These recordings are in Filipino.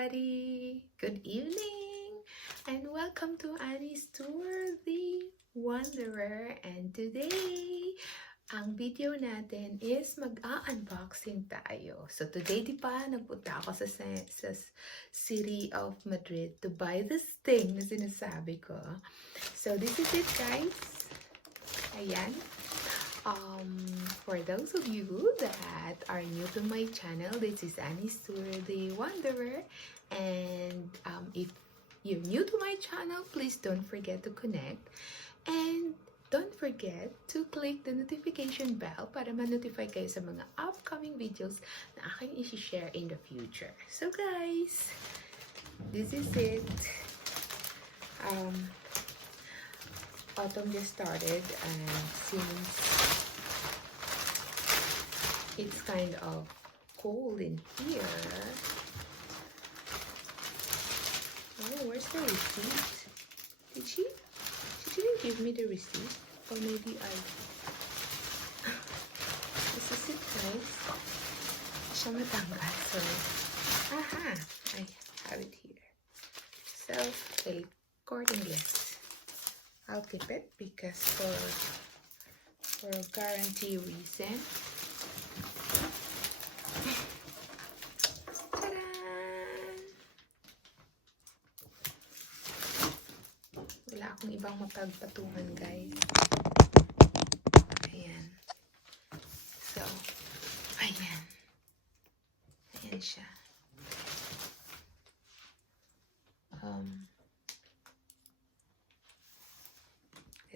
everybody! Good evening! And welcome to Annie's Tour, the Wanderer. And today, ang video natin is mag-a-unboxing tayo. So today, di ba, nagpunta ako sa city of Madrid to buy this thing na sinasabi ko. So this is it, guys. Ayan. For those of you that are new to my channel, this is Annie's Tour, the Wanderer. And if you're new to my channel, please don't forget to connect. And don't forget to click the notification bell para ma-notify kayo sa mga upcoming videos na aking isi-share in the future. So guys, this is it. Autumn just started, and since it's kind of cold in here. Oh, where's the receipt? Did she didn't give me the receipt? Or maybe this is it, guys. Siya matanggal. So, aha! I have it here. So, okay, Corte English. I'll keep it because for guarantee reason. Wala akong ibang mapagpatungan, guys. Ayan. So, ayan. Ayan siya.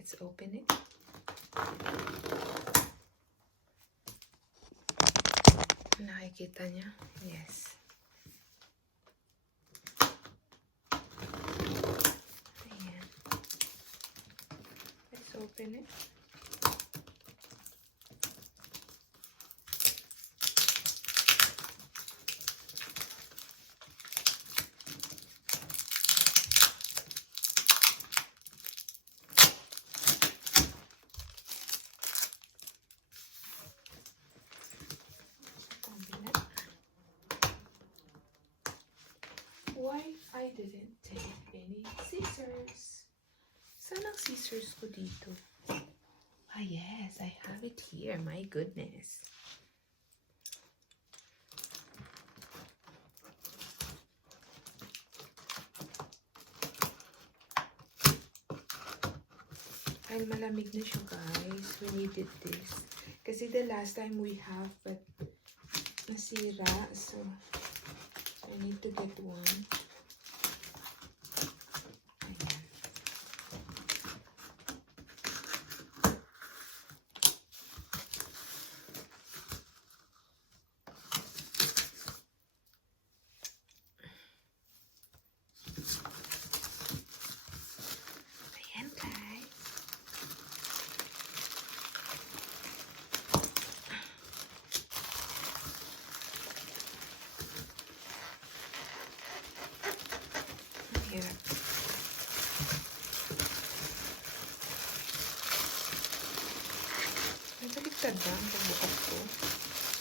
Let's open it. Nakikita niya? Yes. Ayan. Let's open it. Why I didn't take any scissors? Saan ang scissors ko dito? Ah, yes, I have it here. My goodness. Ay, malamig na siya, guys. We needed this. Kasi the last time we have, but nasira. So I need to get one. Ayan, guys. Hirap. Ay, baliktad ba ang pagbukas ko?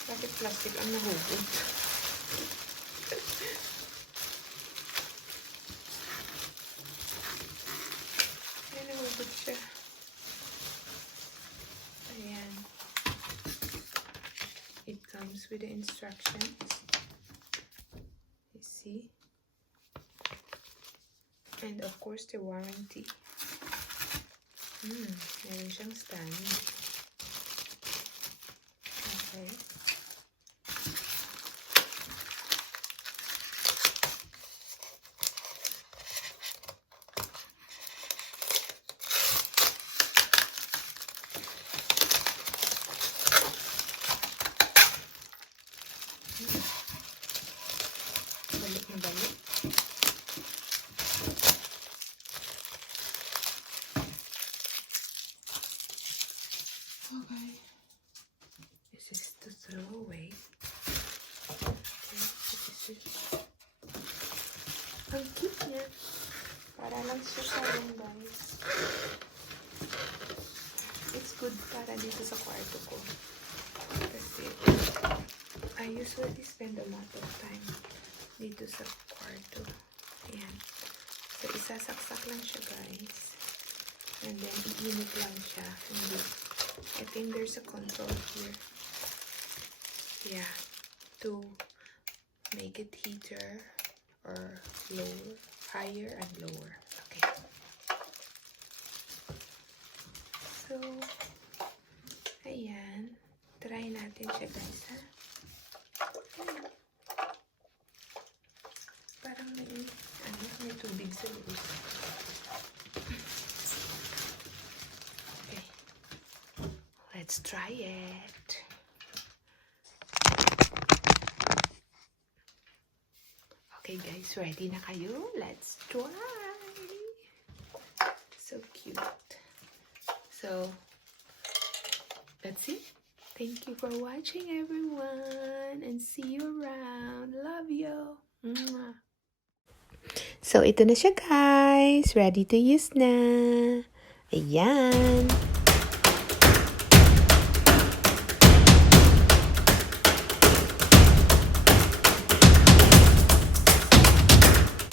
Bakit plastic ang nahugod? Ay, nahugod siya. Ayan. It comes with the instructions. You see? And of course, the warranty. Meron siyang stand. Okay. Balik na balik. Okay. This is to throw away. Okay, this is ang cute niya. Para lang siya sa room, guys. It's good para dito sa kwarto ko. Kasi I usually spend a lot of time dito sa kwarto. Ayan. So, isasaksak lang siya, guys. And then, iinit lang siya. Hindi. I think there's a control here. Yeah. To make it heater or lower, higher and lower. Okay. So, ayan. Try natin siya, guys, ha? Ayan. Parang may tubig sa loob. Okay. Let's try it. Okay, guys, ready na kayo? Let's try. So cute. So, that's it. Thank you for watching, everyone, and see you around. Love you. Mwah. So, ito na siya, guys. Ready to use na. Ayan.